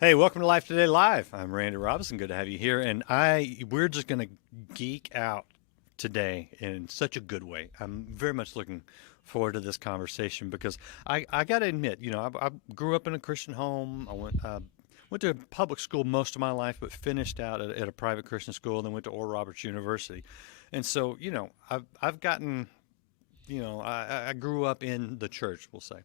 Hey, welcome to Life Today Live. I'm Randy Robinson. Good to have you here. And we're just going to geek out today in such a good way. I'm very much looking forward to this conversation because I got to admit, I grew up in a Christian home. I went to public school most of my life, but finished out at a private Christian school, and then went to Oral Roberts University. And so, I've gotten, I grew up in the church, we'll say.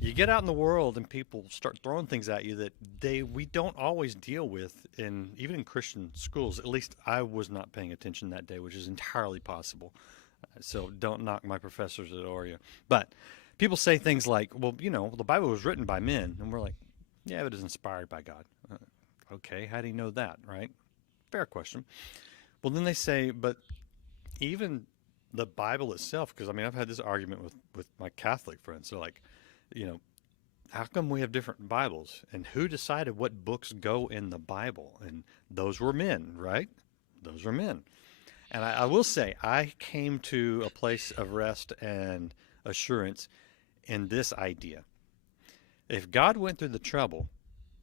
You get out in the world and people start throwing things at you that we don't always deal with in even in Christian schools. At least I was not paying attention that day, which is entirely possible. So don't knock my professors at Oria. But people say things like, "Well, the Bible was written by men," and we're like, "Yeah, but it's inspired by God." Okay, how do you know that, right? Fair question. Well, then they say, but even the Bible itself, because I mean, I've had this argument with my Catholic friends. They're like, you know, how come we have different Bibles? And who decided what books go in the Bible? And those were men, right? Those were men. And I will say, I came to a place of rest and assurance in this idea. If God went through the trouble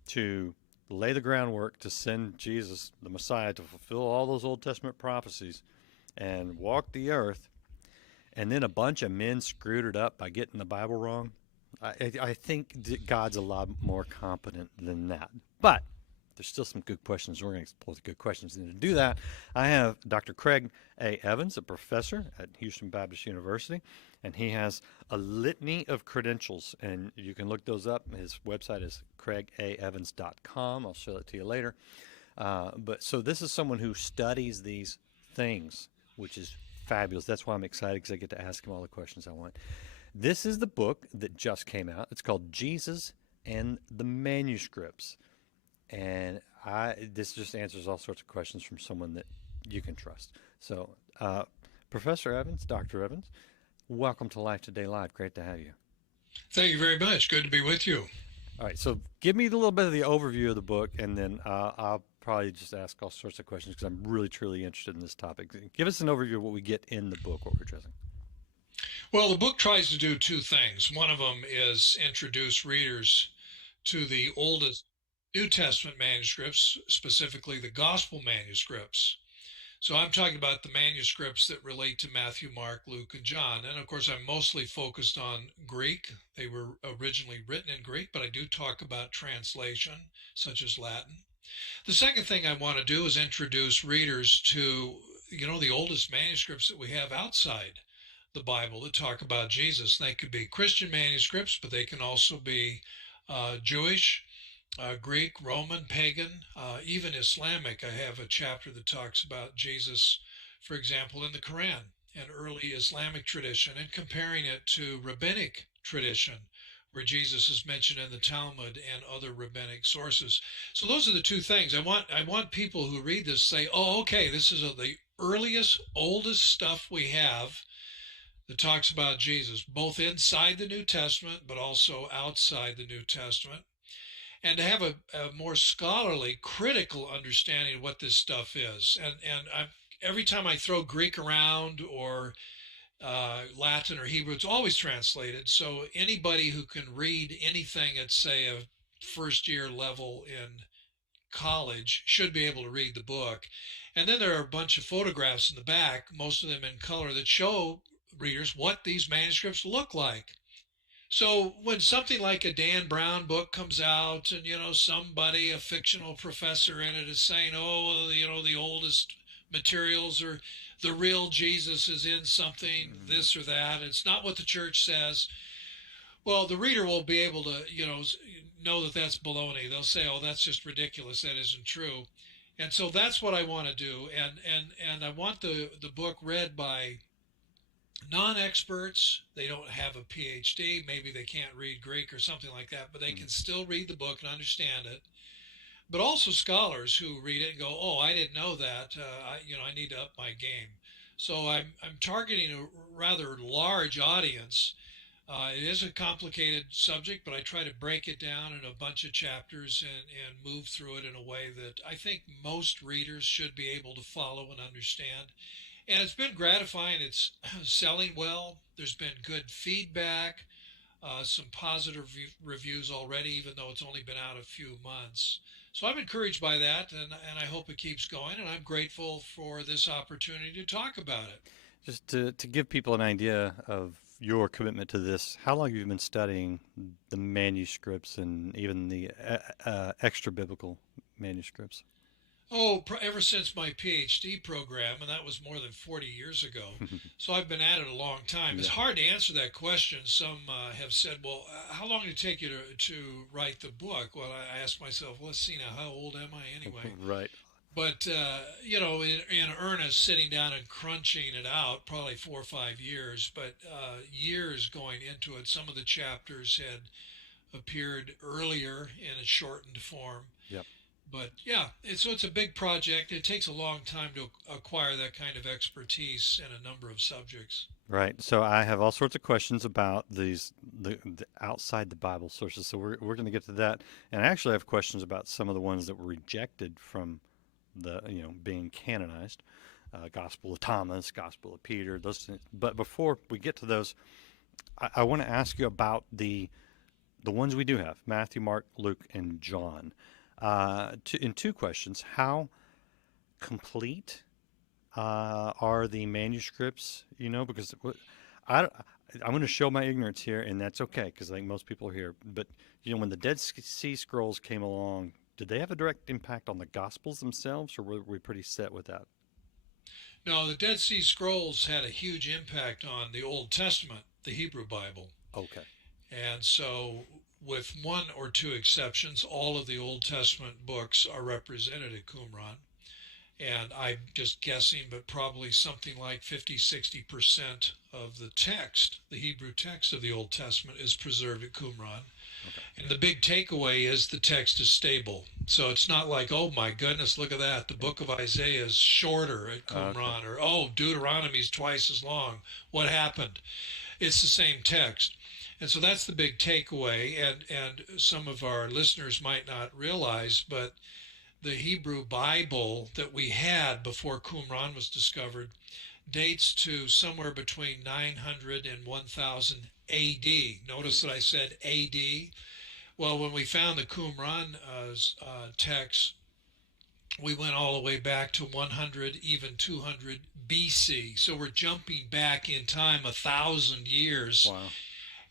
to lay the groundwork to send Jesus, the Messiah, to fulfill all those Old Testament prophecies and walk the earth, and then a bunch of men screwed it up by getting the Bible wrong, I think that God's a lot more competent than that. But there's still some good questions. We're going to explore the good questions. And to do that, I have Dr. Craig A. Evans, a professor at Houston Baptist University, and he has a litany of credentials, and you can look those up. His website is craigaevans.com. I'll show it to you later. But so this is someone who studies these things, which is fabulous. That's why I'm excited because I get to ask him all the questions I want. This is the book that just came out. It's called Jesus and the Manuscripts. And this just answers all sorts of questions from someone that you can trust. So, Professor Evans, Dr. Evans, welcome to Life Today Live. Great to have you. Thank you very much. Good to be with you. All right, so give me a little bit of the overview of the book, and then I'll probably just ask all sorts of questions because I'm really, truly interested in this topic. Give us an overview of what we get in the book, what we're addressing. Well, the book tries to do two things. One of them is introduce readers to the oldest New Testament manuscripts, specifically the Gospel manuscripts. So I'm talking about the manuscripts that relate to Matthew, Mark, Luke, and John. And of course, I'm mostly focused on Greek. They were originally written in Greek, but I do talk about translation, such as Latin. The second thing I want to do is introduce readers to, the oldest manuscripts that we have outside the Bible that talk about Jesus. They could be Christian manuscripts, but they can also be Jewish, Greek, Roman, pagan, even Islamic. I have a chapter that talks about Jesus, for example, in the Quran and early Islamic tradition, and comparing it to rabbinic tradition, where Jesus is mentioned in the Talmud and other rabbinic sources. So those are the two things. I want people who read this say, "Oh, okay, this is the earliest, oldest stuff we have that talks about Jesus, both inside the New Testament, but also outside the New Testament." And to have a more scholarly, critical understanding of what this stuff is. And every time I throw Greek around or Latin or Hebrew, it's always translated. So anybody who can read anything at, say, a first year level in college should be able to read the book. And then there are a bunch of photographs in the back, most of them in color, that show readers what these manuscripts look like. So when something like a Dan Brown book comes out and, somebody, a fictional professor in it is saying, oh, the oldest materials or the real Jesus is in something, Mm-hmm. this or that, it's not what the church says. Well, the reader will be able to, know that that's baloney. They'll say, oh, that's just ridiculous. That isn't true. And so that's what I want to do. And I want the book read by non-experts. They don't have a PhD, maybe they can't read Greek or something like that, but they can still read the book and understand it. But also scholars who read it and go, oh, I didn't know that. I need to up my game. So I'm targeting a rather large audience. It is a complicated subject, but I try to break it down in a bunch of chapters and move through it in a way that I think most readers should be able to follow and understand. And it's been gratifying. It's selling well. There's been good feedback. some positive reviews already, even though it's only been out a few months. So I'm encouraged by that, and I hope it keeps going. And I'm grateful for this opportunity to talk about it. Just to give people an idea of your commitment to this, how long have you been studying the manuscripts and even the extra biblical manuscripts? Oh, ever since my PhD program, and that was more than 40 years ago. So I've been at it a long time. It's Yeah, hard to answer that question. Some have said, well, how long did it take you to write the book? Well, I asked myself, let's see now, how old am I anyway? right. But, in earnest, sitting down and crunching it out, probably 4 or 5 years, but years going into it. Some of the chapters had appeared earlier in a shortened form. Yep. But yeah, it's a big project. It takes a long time to acquire that kind of expertise in a number of subjects. Right. So I have all sorts of questions about the outside the Bible sources. So we're going to get to that, and I actually have questions about some of the ones that were rejected from the being canonized, Gospel of Thomas, Gospel of Peter. Those things. But before we get to those, I want to ask you about the ones we do have: Matthew, Mark, Luke, and John. In two questions: how complete are the manuscripts? Because I I'm going to show my ignorance here, and that's okay because I think most people are here. But when the Dead Sea Scrolls came along, did they have a direct impact on the Gospels themselves, or were we pretty set with that? Now, the Dead Sea Scrolls had a huge impact on the Old Testament, the Hebrew Bible. Okay. And so, with one or two exceptions, all of the Old Testament books are represented at Qumran. And I'm just guessing, but probably something like 50–60% of the text, the Hebrew text of the Old Testament, is preserved at Qumran. Okay. And the big takeaway is the text is stable. So it's not like, oh my goodness, look at that. The book of Isaiah is shorter at Okay. Qumran, or oh, Deuteronomy's twice as long. What happened? It's the same text. And so that's the big takeaway. And some of our listeners might not realize, but the Hebrew Bible that we had before Qumran was discovered dates to somewhere between 900 and 1000 AD. Notice that I said AD. Well, when we found the Qumran text, we went all the way back to 100, even 200 BC. So we're jumping back in time 1,000 years Wow.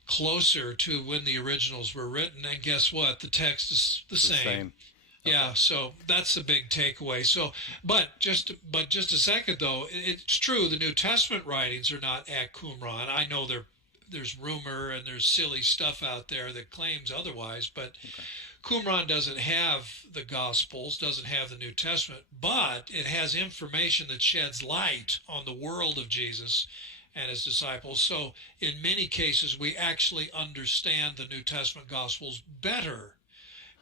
closer to when the originals were written. And guess what? The text is the It's the same. same. Okay. Yeah, so that's the big takeaway. So, but just a second though, it's true the New Testament writings are not at Qumran. I know there's rumor and there's silly stuff out there that claims otherwise, but Okay. Qumran doesn't have the Gospels, doesn't have the New Testament, but it has information that sheds light on the world of Jesus and his disciples. So, in many cases, we actually understand the New Testament Gospels better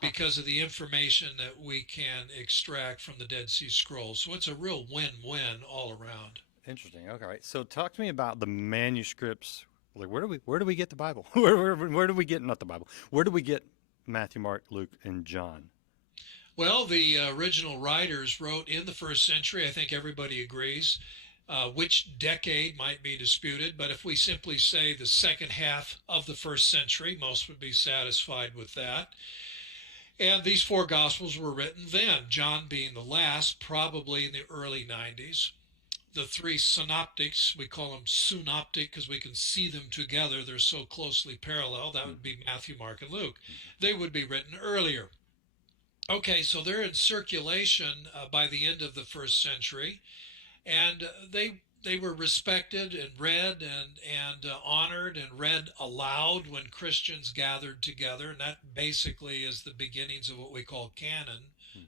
Huh. because of the information that we can extract from the Dead Sea Scrolls. So it's a real win-win all around. Interesting. Okay. All right. So talk to me about the manuscripts. Like, where do we get the Bible? Where do we get not the Bible? Where do we get Matthew, Mark, Luke, and John? Well, the original writers wrote in the first century. I think everybody agrees. Which decade might be disputed, but if we simply say the second half of the first century, most would be satisfied with that. And these four Gospels were written then, John being the last, probably in the early 90s. The three synoptics, we call them synoptic because we can see them together. They're so closely parallel. That would be Matthew, Mark, and Luke. They would be written earlier. Okay, so they're in circulation by the end of the first century, and they were respected and read and honored and read aloud when Christians gathered together, and that basically is the beginnings of what we call canon,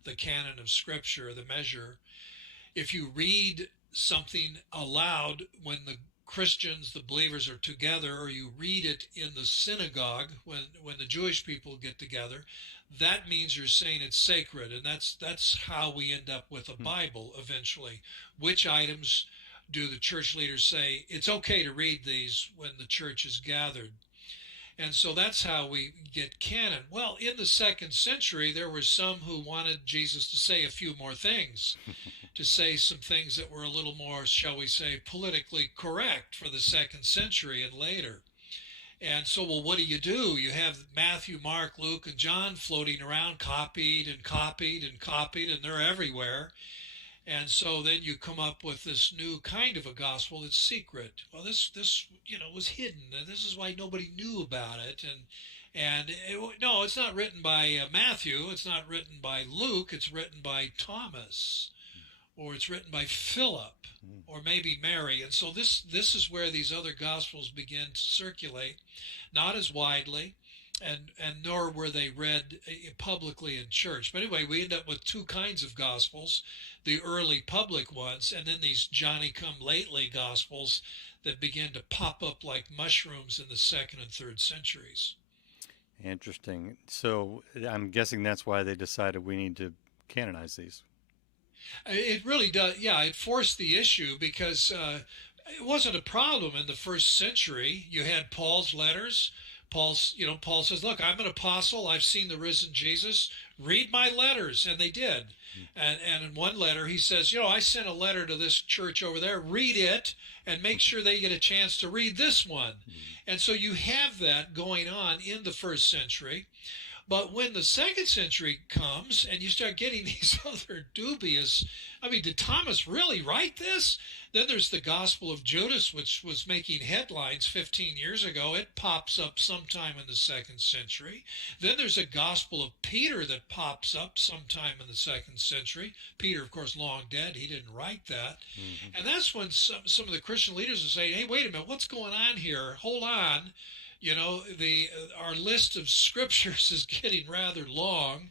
the canon of Scripture, the measure. If you read something aloud when the Christians, the believers are together, or you read it in the synagogue when the Jewish people get together, that means you're saying it's sacred, and that's how we end up with a Hmm. Bible eventually. Which items do the church leaders say it's okay to read these when the church is gathered? And so that's how we get canon. Well, in the second century, there were some who wanted Jesus to say a few more things, to say some things that were a little more, shall we say, politically correct for the second century and later. And so, well, what do? You have Matthew, Mark, Luke, and John floating around, copied and copied and copied, and they're everywhere. And so then you come up with this new kind of a gospel that's secret. Well, this was hidden, and this is why nobody knew about it. No, it's not written by Matthew. It's not written by Luke. It's written by Thomas, or it's written by Philip, Mm. or maybe Mary. And so this is where these other gospels begin to circulate, not as widely, and nor were they read publicly in church. But anyway, we end up with two kinds of gospels: the early public ones, and then these Johnny come lately gospels that begin to pop up like mushrooms in the second and third centuries. Interesting. So I'm guessing that's why they decided we need to canonize these. It really does. Yeah, it forced the issue because it wasn't a problem in the first century. You had Paul's letters. Paul says, "Look, I'm an apostle. I've seen the risen Jesus. Read my letters," and they did. And in one letter, he says, "I sent a letter to this church over there. Read it and make sure they get a chance to read this one." Mm. And so you have that going on in the first century. But when the second century comes and you start getting these other dubious, I mean, did Thomas really write this? Then there's the Gospel of Judas, which was making headlines 15 years ago. It pops up sometime in the second century. Then there's a Gospel of Peter that pops up sometime in the second century. Peter, of course, long dead. He didn't write that. Hmm. And that's when some of the Christian leaders are saying, hey, wait a minute, what's going on here? Hold on. The our list of scriptures is getting rather long,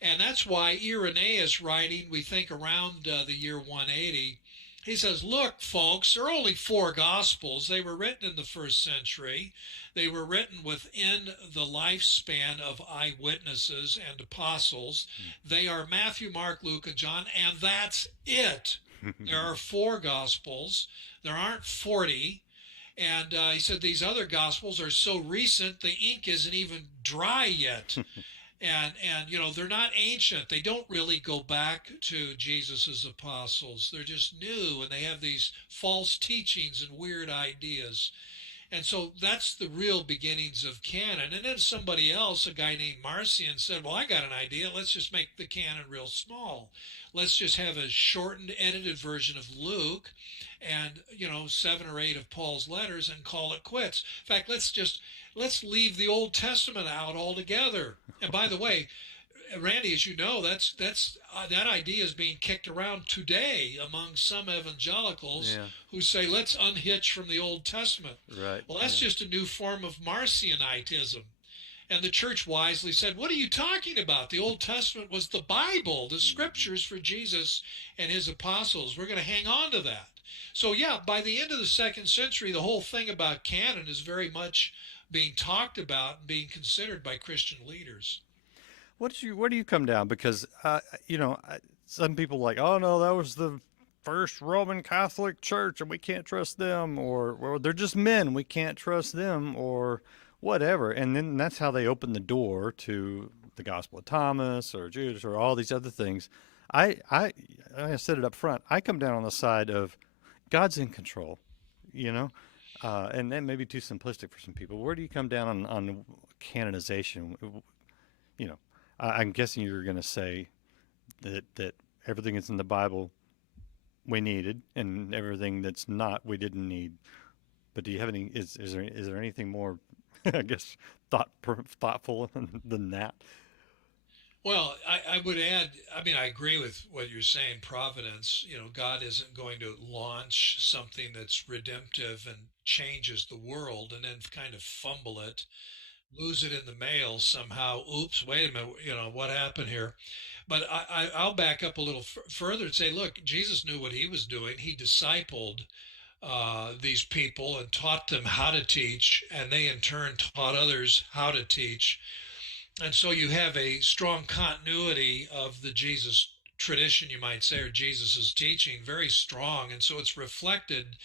and that's why Irenaeus, writing, we think around the year 180, he says, "Look, folks, there are only four gospels. They were written in the first century. They were written within the lifespan of eyewitnesses and apostles. They are Matthew, Mark, Luke, and John, and that's it. There are four gospels. There aren't 40." And he said these other gospels are so recent the ink isn't even dry yet, and they're not ancient. They don't really go back to Jesus's apostles. They're just new, and they have these false teachings and weird ideas. And so that's the real beginnings of canon. And then somebody else, a guy named Marcion, said, well, I got an idea. Let's just make the canon real small. Let's just have a shortened, edited version of Luke and, 7 or 8 of Paul's letters and call it quits. In fact, let's leave the Old Testament out altogether. And by the way, Randy, as you know, that idea is being kicked around today among some evangelicals Yeah. who say, let's unhitch from the Old Testament. Right. Well, that's Yeah. just a new form of Marcionitism. And the church wisely said, what are you talking about? The Old Testament was the Bible, the Mhm. scriptures for Jesus and his apostles. We're going to hang on to that. So, yeah, by the end of the second century, the whole thing about canon is very much being talked about and being considered by Christian leaders. Where do you come down? Because some people like, oh no, that was the first Roman Catholic Church, and we can't trust them, or they're just men, we can't trust them, or whatever. And then that's how they open the door to the Gospel of Thomas or Judas or all these other things. I I I said it up front. I come down on the side of God's in control, you know, and that may be too simplistic for some people. Where do you come down on canonization? You know, I'm guessing you're going to say that everything that's in the Bible we needed, and everything that's not we didn't need. But do you have any? Is there anything more? I guess thoughtful than that. Well, I would add, I mean, I agree with what you're saying, providence. God isn't going to launch something that's redemptive and changes the world and then kind of fumble it, lose it in the mail somehow. Oops, wait a minute, what happened here? But I'll back up a little further and say, look, Jesus knew what he was doing. He discipled these people and taught them how to teach, and they in turn taught others how to teach. And so you have a strong continuity of the Jesus tradition, you might say, or Jesus's teaching, very strong. And so it's reflected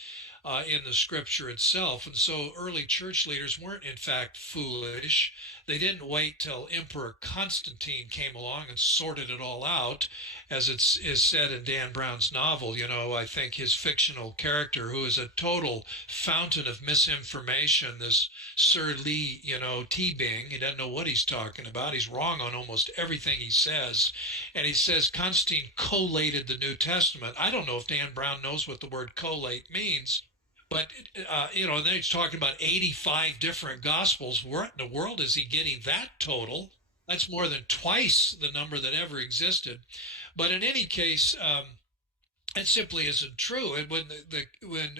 in the scripture itself. And so early church leaders weren't, in fact, foolish. They didn't wait till Emperor Constantine came along and sorted it all out, as it is said in Dan Brown's novel. I think his fictional character, who is a total fountain of misinformation, this Sir Lee, T-Bing, he doesn't know what he's talking about. He's wrong on almost everything he says. And he says Constantine collated the New Testament. I don't know if Dan Brown knows what the word collate means, but then he's talking about 85 different gospels. What in the world is he getting that total? That's more than twice the number that ever existed. But in any case, it simply isn't true. And when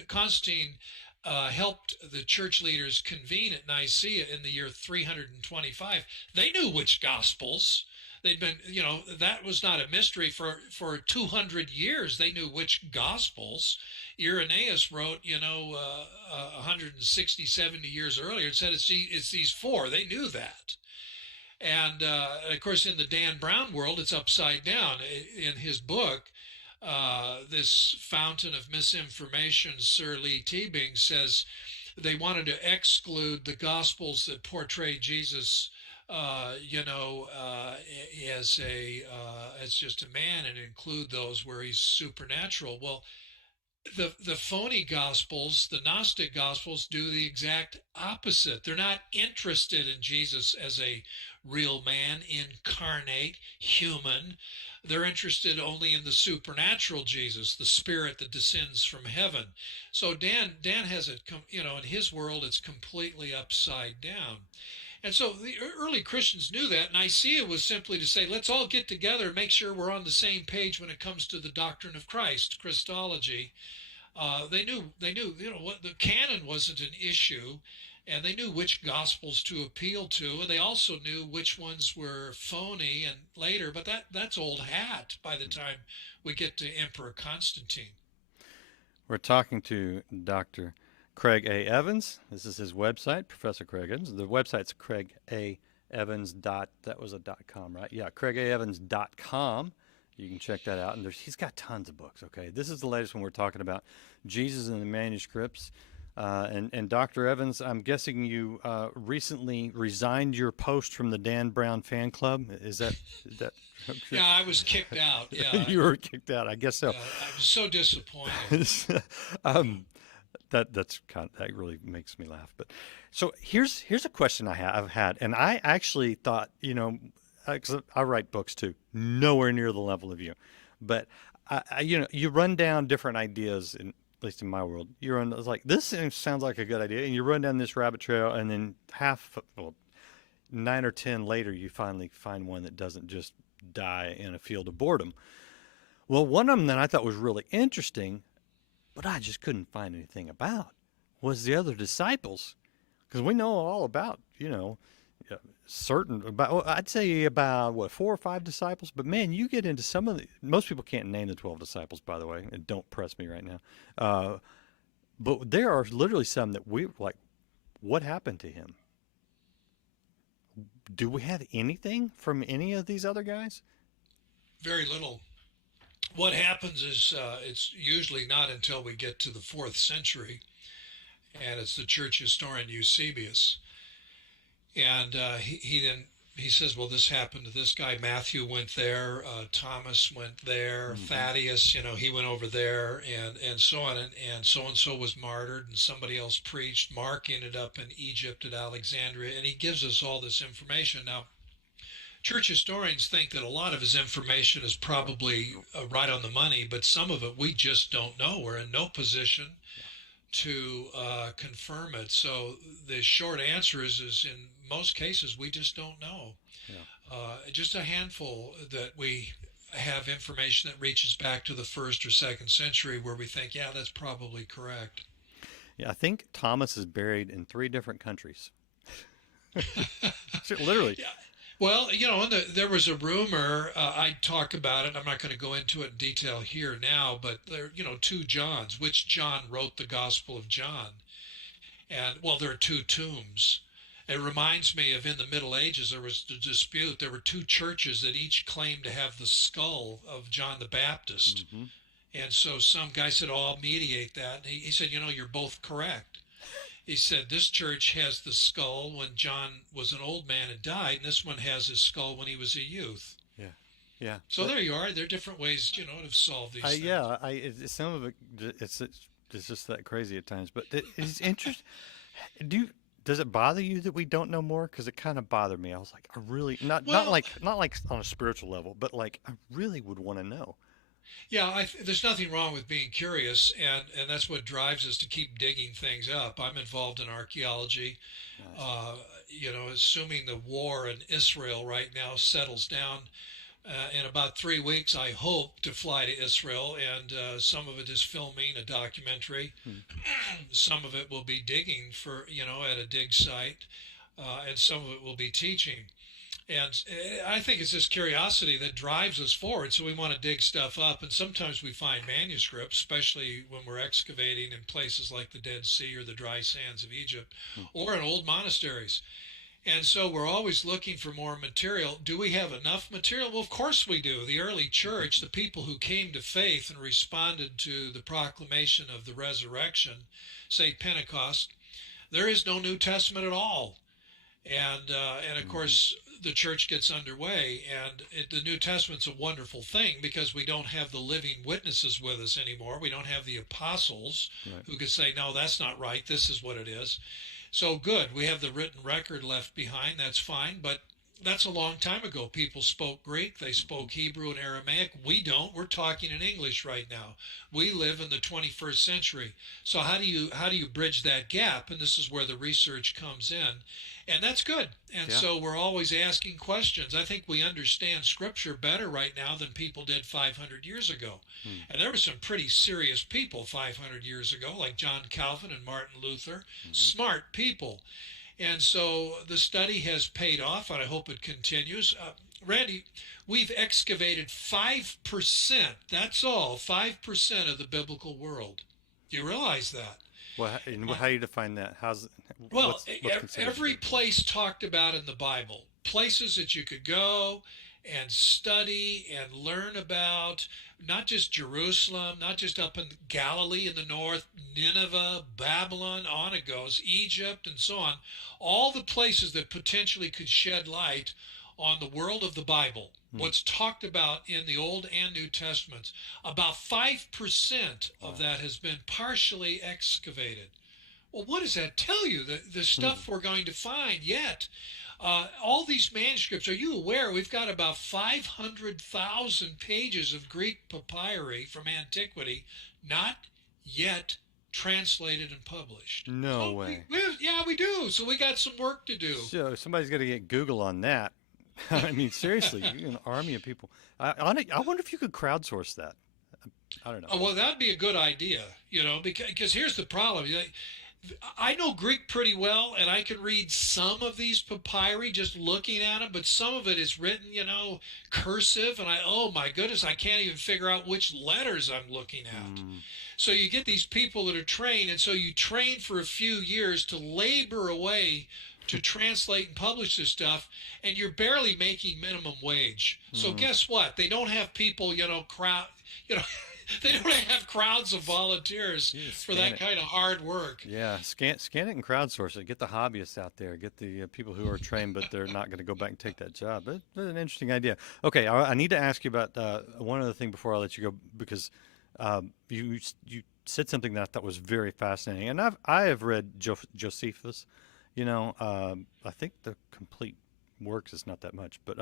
Constantine helped the church leaders convene at Nicaea in the year 325, they knew which gospels. They'd been, that was not a mystery for 200 years. They knew which gospels. Irenaeus wrote, 160, 70 years earlier, and said it's these four. They knew that. And of course, in the Dan Brown world, it's upside down. In his book, this fountain of misinformation, Sir Lee T-Bing, says they wanted to exclude the gospels that portray Jesus, as just a man, and include those where he's supernatural. Well, the phony gospels, the Gnostic gospels, do the exact opposite. They're not interested in Jesus as a real man, incarnate, human. They're interested only in the supernatural Jesus, the spirit that descends from heaven. So Dan has it, in his world, it's completely upside down. And so the early Christians knew that. Nicaea was simply to say, let's all get together and make sure we're on the same page when it comes to the doctrine of Christ, Christology. They knew, what the canon wasn't an issue, and they knew which gospels to appeal to, and they also knew which ones were phony and later, but that's old hat by the time we get to Emperor Constantine. We're talking to Dr. Craig A. Evans. This is his website, Professor Craig Evans. The website's craigaevans. That was a .com, right? Yeah, craigaevans.com. You can check that out. And he's got tons of books, okay? This is the latest one we're talking about, Jesus and the Manuscripts. And Dr. Evans, I'm guessing you recently resigned your post from the Dan Brown fan club. Is that Yeah, I was kicked out. Yeah, you were kicked out? I guess so. I was so disappointed. That really makes me laugh. But so here's a question I've had, and I actually thought, 'cause I write books too, nowhere near the level of you, but you run down different ideas, at least in my world. It's like, this sounds like a good idea, and you run down this rabbit trail, and then 9 or 10 later, you finally find one that doesn't just die in a field of boredom. Well, one of them that I thought was really interesting, but I just couldn't find anything about, was the other disciples, because we know all about, I'd say about 4 or 5 disciples, but man, you get into some of most people can't name the 12 disciples, by the way, and don't press me right now. But there are literally some that we like, what happened to him? Do we have anything from any of these other guys? Very little. What happens is it's usually not until we get to the 4th century, and it's the church historian Eusebius. And he says, well, this happened to this guy. Matthew went there. Thomas went there. Mm-hmm. Thaddeus, he went over there, and so on. And so was martyred, and somebody else preached. Mark ended up in Egypt at Alexandria, and he gives us all this information. Now, church historians think that a lot of his information is probably right on the money, but some of it we just don't know. We're in no position to confirm it. So the short answer is in most cases we just don't know. Yeah. Just a handful that we have information that reaches back to the 1st or 2nd century where we think, yeah, that's probably correct. Yeah, I think Thomas is buried in 3 different countries. Literally. Yeah. Well, there was a rumor, I'd talk about it, I'm not going to go into it in detail here now, but there, 2 Johns. Which John wrote the Gospel of John? And, well, there are 2 tombs. It reminds me of in the Middle Ages, there was a dispute. There were 2 churches that each claimed to have the skull of John the Baptist. Mm-hmm. And so some guy said, "Oh, I'll mediate that." And he said, "You're both correct." He said, "This church has the skull when John was an old man and died, and this one has his skull when he was a youth." Yeah, yeah. So there you are. There are different ways, to solve these things. Some of it, it's just that crazy at times. But it's interesting. Do you, does it bother you that we don't know more? Because it kind of bothered me. I was like, I really Well, not like on a spiritual level, but like I really would want to know. yeah, there's nothing wrong with being curious, and that's what drives us to keep digging things up. I'm involved in archaeology. Nice. Uh, assuming the war in Israel right now settles down, in about 3 weeks, I hope to fly to Israel, and some of it is filming a documentary. Hmm. Some of it will be digging at a dig site, and some of it will be teaching. And I think it's this curiosity that drives us forward. So we want to dig stuff up. And sometimes we find manuscripts, especially when we're excavating in places like the Dead Sea or the dry sands of Egypt Hmm. or in old monasteries. And so we're always looking for more material. Do we have enough material? Well, of course we do. The early church, the people who came to faith and responded to the proclamation of the resurrection, say Pentecost, there is no New Testament at all. And of Hmm. course the church gets underway, and the New Testament's a wonderful thing because we don't have the living witnesses with us anymore. We don't have the apostles Right. who could say, no, that's not right, this is what it is. So good, we have the written record left behind, that's fine. But that's a long time ago. People spoke Greek, they spoke Hebrew and Aramaic. We don't. We're talking in English right now. We live in the 21st century. So how do you bridge that gap? And this is where the research comes in. And that's good. And Yeah. so we're always asking questions. I think we understand scripture better right now than people did 500 years ago. Hmm. And there were some pretty serious people 500 years ago, like John Calvin and Martin Luther, Hmm. smart people. And so the study has paid off, and I hope it continues. Randy, we've excavated 5%, that's all, 5% of the biblical world. Do you realize that? And Uh, how do you define that? well, What's considered to every be? place talked about in the Bible, places that you could go and study and learn about, not just Jerusalem, not just up in Galilee in the north, Nineveh, Babylon, on it goes, Egypt, and so on. All the places that potentially could shed light on the world of the Bible, Hmm. what's talked about in the Old and New Testaments, about 5% of Wow. that has been partially excavated. Well, what does that tell you? The Hmm. stuff we're going to find yet. All these manuscripts, are you aware we've got about 500,000 pages of Greek papyri from antiquity not yet translated and published? No So way. yeah, we do. So we got some work to do. So somebody's got to get Google on that. I mean, seriously, you an army of people. I wonder if you could crowdsource that. I don't know. Well, that'd be a good idea, because here's the problem. I know Greek pretty well, and I can read some of these papyri just looking at them, but some of it is written, cursive, and oh my goodness, I can't even figure out which letters I'm looking at. Mm, So you get these people that are trained, and so you train for a few years to labor away to translate and publish this stuff, and you're barely making minimum wage. So mm. guess what? They don't have people, you know, they don't have crowds of volunteers You just for scan that it. kind of hard work. Yeah, scan it and crowdsource it. Get the hobbyists out there. Get the people who are trained, but they're not going to go back and take that job. That's an interesting idea. Okay, I need to ask you about one other thing before I let you go because you said something that I thought was very fascinating, and I have read Josephus. I think the complete works is not that much, but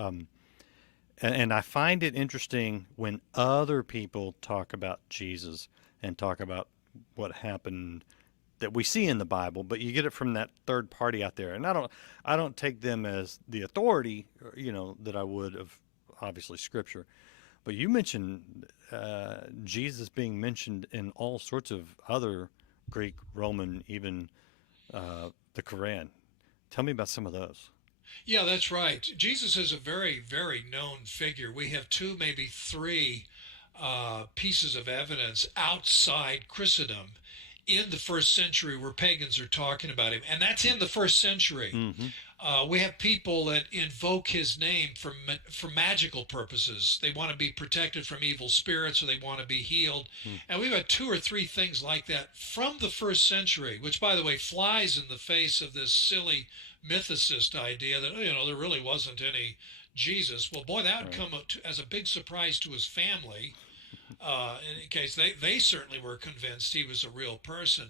and I find it interesting when other people talk about Jesus and talk about what happened that we see in the Bible, but you get it from that third party out there, and I don't take them as the authority, that I would of obviously Scripture. But you mentioned Jesus being mentioned in all sorts of other Greek, Roman, even the Quran. Tell me about some of those. Yeah, that's right. Jesus is a very, very known figure. We have two, maybe three pieces of evidence outside Christendom in the first century where pagans are talking about him, and that's in the first century. Mm-hmm. We have people that invoke his name for magical purposes. They want to be protected from evil spirits, or they want to be healed. And we've got two or three things like that from the first century, which, by the way, flies in the face of this silly mythicist idea that, there really wasn't any Jesus. Well, boy, that would Right. come as a big surprise to his family. In any case, they certainly were convinced he was a real person.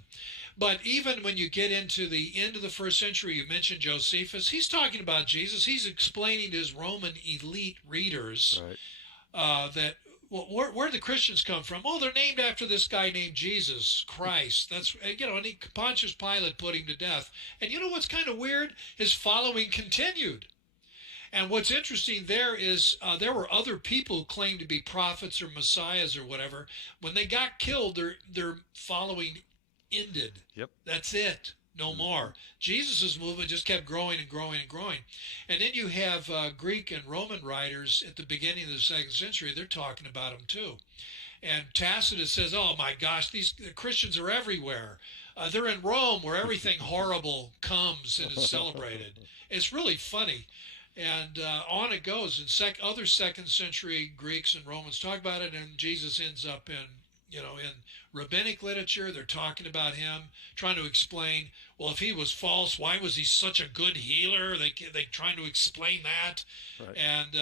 But even when you get into the end of the first century, you mentioned Josephus, he's talking about Jesus. He's explaining to his Roman elite readers Right. that, well, where the Christians come from? Oh, they're named after this guy named Jesus Christ. That's, and Pontius Pilate put him to death. And you know what's kind of weird? His following continued. And what's interesting there is there were other people who claimed to be prophets or messiahs or whatever. When they got killed, their following ended. Yep. That's it. No more. Jesus' movement just kept growing and growing and growing. And then you have Greek and Roman writers at the beginning of the second century. They're talking about him too. And Tacitus says, oh my gosh, these Christians are everywhere. They're in Rome where everything horrible comes and is celebrated. It's really funny. And on it goes. And other second century Greeks and Romans talk about it, and Jesus ends up in rabbinic literature. They're talking about him, trying to explain, well, if he was false, why was he such a good healer? They trying to explain that. Right. And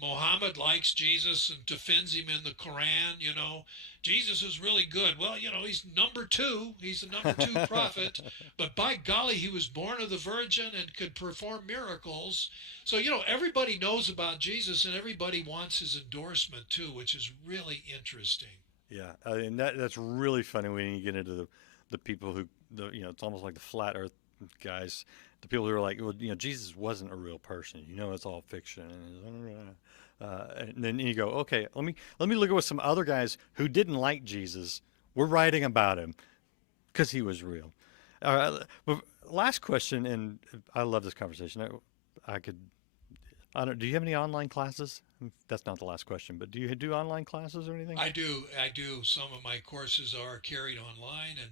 Muhammad likes Jesus and defends him in the Quran. Jesus is really good. Well, he's number two. He's the number two prophet. But by golly, he was born of the Virgin and could perform miracles. So, everybody knows about Jesus, and everybody wants his endorsement too, which is really interesting. Yeah, and that's really funny when you get into the people who it's almost like the flat Earth guys, the people who are like, well, Jesus wasn't a real person. It's all fiction. And then you go, okay, let me look at what some other guys who didn't like Jesus were writing about him because he was real. But last question, and I love this conversation. I could. I don't. Do you have any online classes? That's not the last question, but do you do online classes or anything? I do. I do. Some of my courses are carried online, and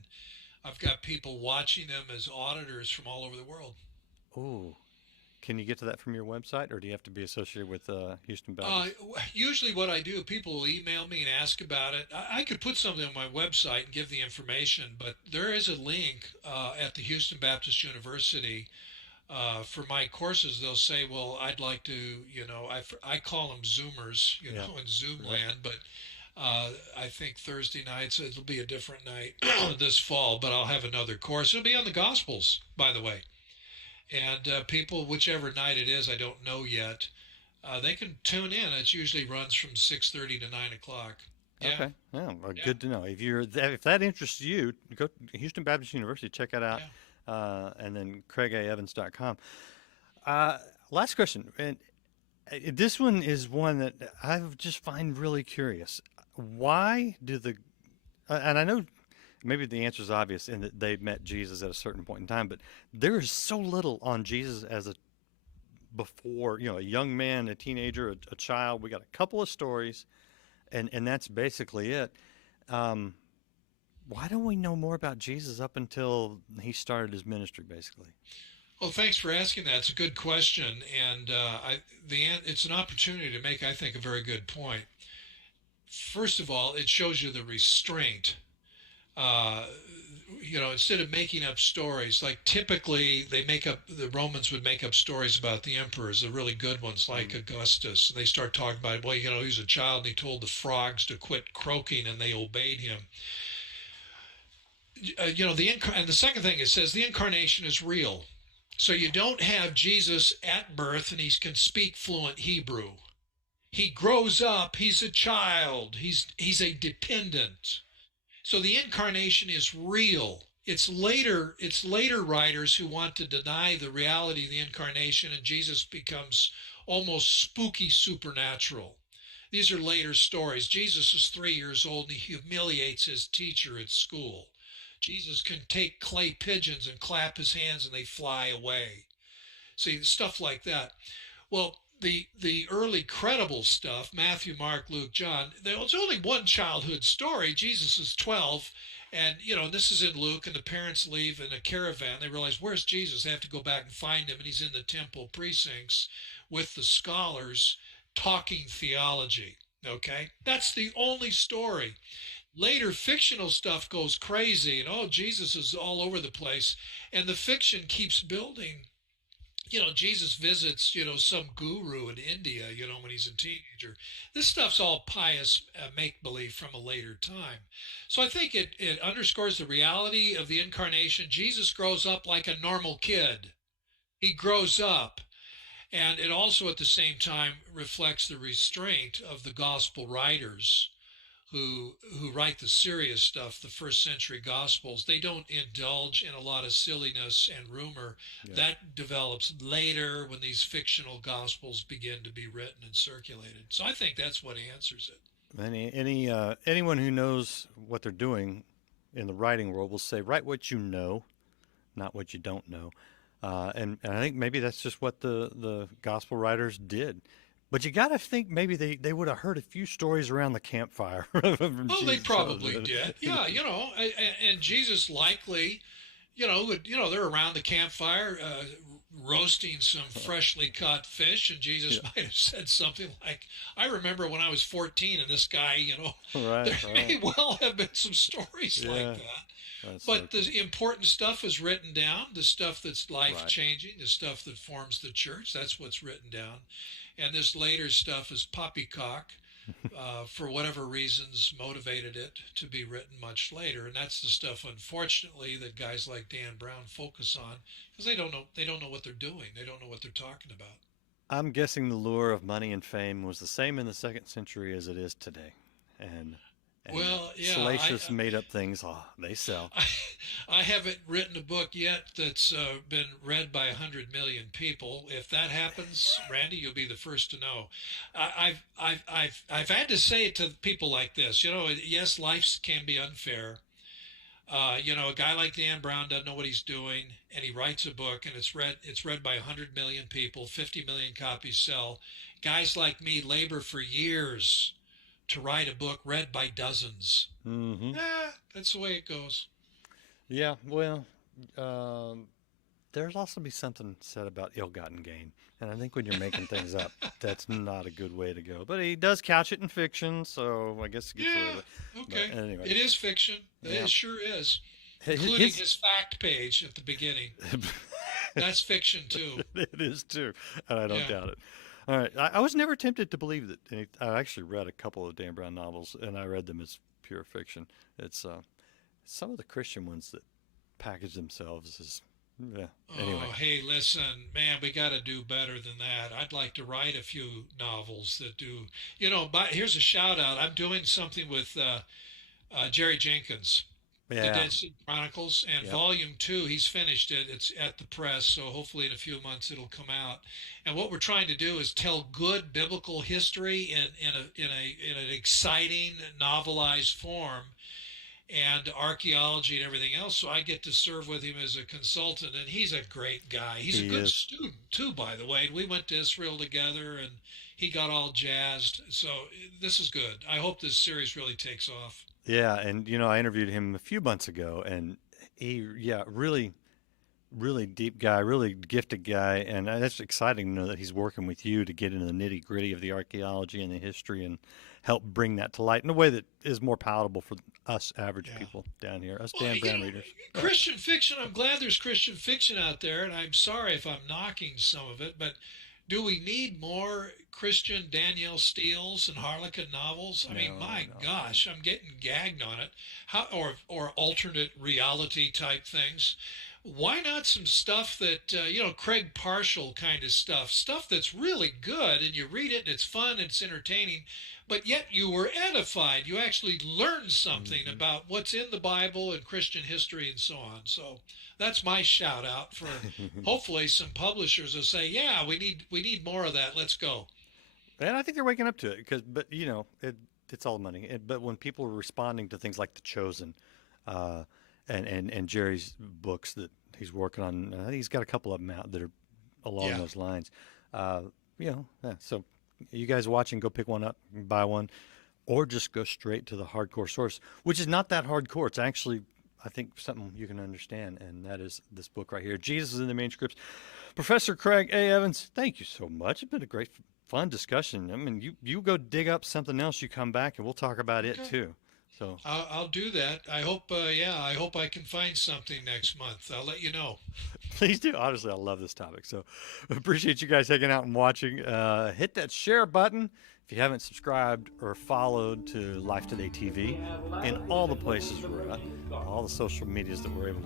I've got people watching them as auditors from all over the world. Oh, can you get to that from your website, or do you have to be associated with Houston Baptist? Usually, what I do, people will email me and ask about it. I could put something on my website and give the information, but there is a link at the Houston Baptist University for my courses. They'll say, well, I'd like to, I call them Zoomers, Yeah. in Zoom Right. land, but I think Thursday nights, it'll be a different night this fall, but I'll have another course. It'll be on the Gospels, by the way. And people, whichever night it is, I don't know yet, they can tune in. It usually runs from 6:30 to 9 o'clock. Yeah, Okay. Yeah. Well, yeah, good to know. If that interests you, go to Houston Baptist University. Check it out, yeah. and then craigaevans.com. Uh, Last question, and this one is one that I just find really curious. Why do and I know maybe the answer is obvious in that they met Jesus at a certain point in time, but there is so little on Jesus as a before, a young man, a teenager, a child. We got a couple of stories, and that's basically it. Um, why don't we know more about Jesus up until he started his ministry, basically? Well, thanks for asking that. It's a good question, and it's an opportunity to make, I think, a very good point. First of all, it shows you the restraint. Uh, Instead of making up stories, like typically the Romans would make up stories about the emperors, the really good ones like Mm. Augustus. They start talking about, well, he was a child and he told the frogs to quit croaking and they obeyed him. And the second thing it says the incarnation is real. So you don't have Jesus at birth and he can speak fluent Hebrew. He grows up, he's a child, he's a dependent. So the incarnation is real. It's later writers who want to deny the reality of the incarnation, and Jesus becomes almost spooky supernatural. These are later stories. Jesus is 3 years old and he humiliates his teacher at school. Jesus can take clay pigeons and clap his hands and they fly away. See, stuff like that. Well, the early credible stuff, Matthew, Mark, Luke, John, there's only one childhood story. Jesus is 12, And, this is in Luke, and the parents leave in a caravan. They realize, where's Jesus? They have to go back and find him, and he's in the temple precincts with the scholars talking theology. Okay? That's the only story. Later, fictional stuff goes crazy, and oh, Jesus is all over the place. And the fiction keeps building. Jesus visits, some guru in India, when he's a teenager. This stuff's all pious make believe from a later time. So I think it underscores the reality of the incarnation. Jesus grows up like a normal kid. He grows up. And it also at the same time reflects the restraint of the gospel writers who write the serious stuff, the first century gospels. They don't indulge in a lot of silliness and rumor. Yeah. That develops later when these fictional gospels begin to be written and circulated. So I think that's what answers it. Anyone who knows what they're doing in the writing world will say, write what you know, not what you don't know. And I think maybe that's just what the gospel writers did. But you got to think maybe they would have heard a few stories around the campfire from Oh, they Jesus. probably did. Yeah, and Jesus likely, they're around the campfire roasting some freshly caught fish, and Jesus Yeah. might have said something like, "I remember when I was 14, and this guy, Right, there may right. well have been some stories like Yeah, that." that's so But cool. the important stuff is written down, the stuff that's life Right. changing, the stuff that forms the church, that's what's written down. And this later stuff is poppycock, for whatever reasons motivated it to be written much later. And that's the stuff, unfortunately, that guys like Dan Brown focus on because they don't know what they're doing. They don't know what they're talking about. I'm guessing the lure of money and fame was the same in the second century as it is today, and and Well, yeah, salacious made up things. Oh, they sell. I, I haven't written a book yet that's been read by 100 million people. If that happens, Randy, you'll be the first to know. I've had to say it to people like this. Yes, life can be unfair. A guy like Dan Brown doesn't know what he's doing, and he writes a book, and it's read by 100 million people. 50 million copies sell. Guys like me labor for years to write a book read by dozens. Hmm. That's the way it goes. Yeah. Well, um, there's also be something said about ill-gotten gain, and I think when you're making things up, that's not a good way to go. But he does couch it in fiction, so I guess he gets away Yeah, with it. okay. But anyway, It is fiction. yeah. It sure is, including His his fact page at the beginning. That's fiction too. it is too, and I don't Yeah. doubt it. All right, I was never tempted to believe that. I actually read a couple of Dan Brown novels, and I read them as pure fiction. It's some of the Christian ones that package themselves as yeah. Anyway, Oh, hey, listen, man, we got to do better than that. I'd like to write a few novels that do, but here's a shout out. I'm doing something with Jerry Jenkins, the yeah, Dead Sea Chronicles, and yep. Volume Two. He's finished it. It's at the press, so hopefully in a few months it'll come out. And what we're trying to do is tell good biblical history in an exciting novelized form, and archaeology and everything else. So I get to serve with him as a consultant, and he's a great guy. He's a He good is. student too, by the way. We went to Israel together, and he got all jazzed. So this is good. I hope this series really takes off. Yeah, and I interviewed him a few months ago, and yeah, really, really deep guy, really gifted guy, and that's exciting to know that he's working with you to get into the nitty gritty of the archaeology and the history and help bring that to light in a way that is more palatable for us average Yeah. people down here, us Well, Dan Brown readers. Christian fiction, I'm glad there's Christian fiction out there, and I'm sorry if I'm knocking some of it, but do we need more Christian Danielle Steele's and Harlequin novels? I mean, No, my no. gosh, I'm getting gagged on it. Or alternate reality type things. Why not some stuff that Craig Partial kind of stuff that's really good, and you read it and it's fun and it's entertaining, but yet you were edified. You actually learned something Hmm. about what's in the Bible and Christian history and so on. So that's my shout out for hopefully some publishers will say, yeah, we need more of that. Let's go. And I think they're waking up to it because, but it's all money. But when people are responding to things like The Chosen, uh, and Jerry's books that he's working on, I think he's got a couple of them out that are along Yeah. those lines. Yeah. So you guys watching, go pick one up, buy one. or just go straight to the hardcore source, which is not that hardcore. It's actually, I think, something you can understand, and that is this book right here, Jesus in the Manuscripts. Professor Craig A. Evans, thank you so much. It's been a great, fun discussion. I mean, you go dig up something else, you come back, and we'll talk about it Okay. too. So I'll do that. I hope, yeah, I hope I can find something next month. I'll let you know. please do. Honestly, I love this topic. So appreciate you guys hanging out and watching. Hit that share button if you haven't subscribed or followed to Life Today TV in all the places we're at, all the social medias that we're able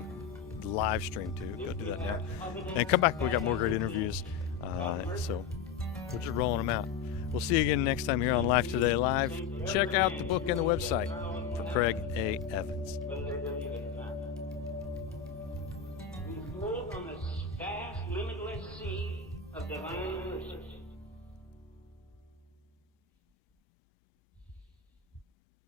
to live stream to. Go do that now. And come back. We got more great interviews. So we're just rolling them out. We'll see you again next time here on Life Today Live. Check out the book and the website for Craig A. Evans. We float on the vast, limitless sea of divine mercy.